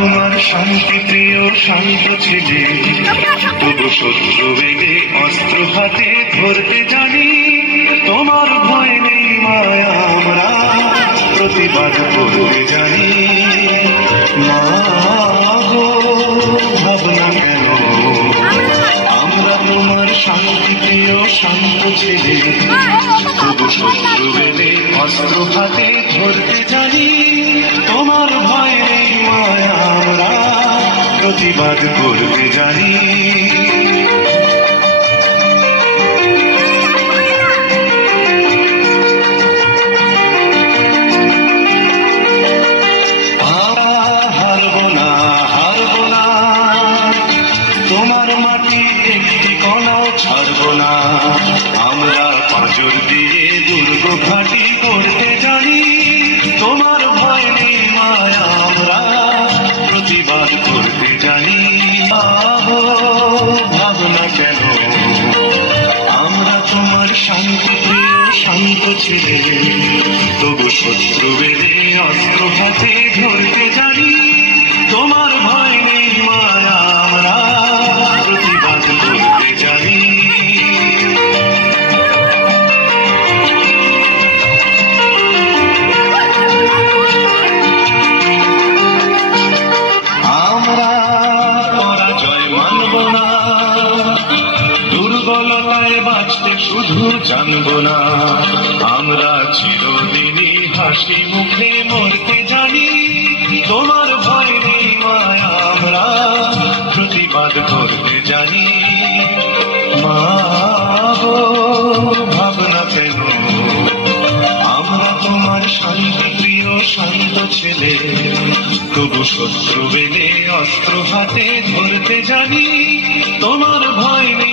তোমার শান্তি প্রিয় শান্ত ছিলে, তবু শত্রু এলে অস্ত্র হাতে ধরতে জানি। তোমার ভয় নেই মায়া, আমরা প্রতিবাদ করতে জানি। মা গো, ভাবনা কেন, আমরা তোমার শান্তি প্রিয় শান্ত ছিলে, তবু শত্রু এলে অস্ত্র হাতে ধরতে জানি। তোমার ভয় নেই মায়া, আমরা প্রতিবাদ করতে জানি। হারবো না, হারবো না, তোমার মাটি একটি কণাও ছাড়বো না। আমরা পাঁজর দিয়ে দুর্গ ঘাঁটি করতে জানি। তোমার ভয় নেই মায়া, আমরা প্রতিবাদ করতে জানি। ভাবনা কেন, আমরা তোমার শান্তি প্রিয় শান্ত ছিলে, তবু শত্রু এলে অস্ত্র হাতে ধরতে জানি। তোমার ভয় নেই মায়া, আমরা প্রতিবাদ করতে জানি। আমরা পরাজয় মানব না, দুর্বলতায় বাঁচতে শুধু জানব না। আমরা চিরদিনই হাসি মুখে মরতে জানি। তোমার ভয় নেই মায়া, আমরা প্রতিবাদ করতে জানি। মা গো, ভাবনা কেন, আমরা তোমার শান্তি প্রিয় শান্ত ছেলে, তবু শত্রু এলে অস্ত্র হাতে ধরতে জানি। তোমার ভয় নেই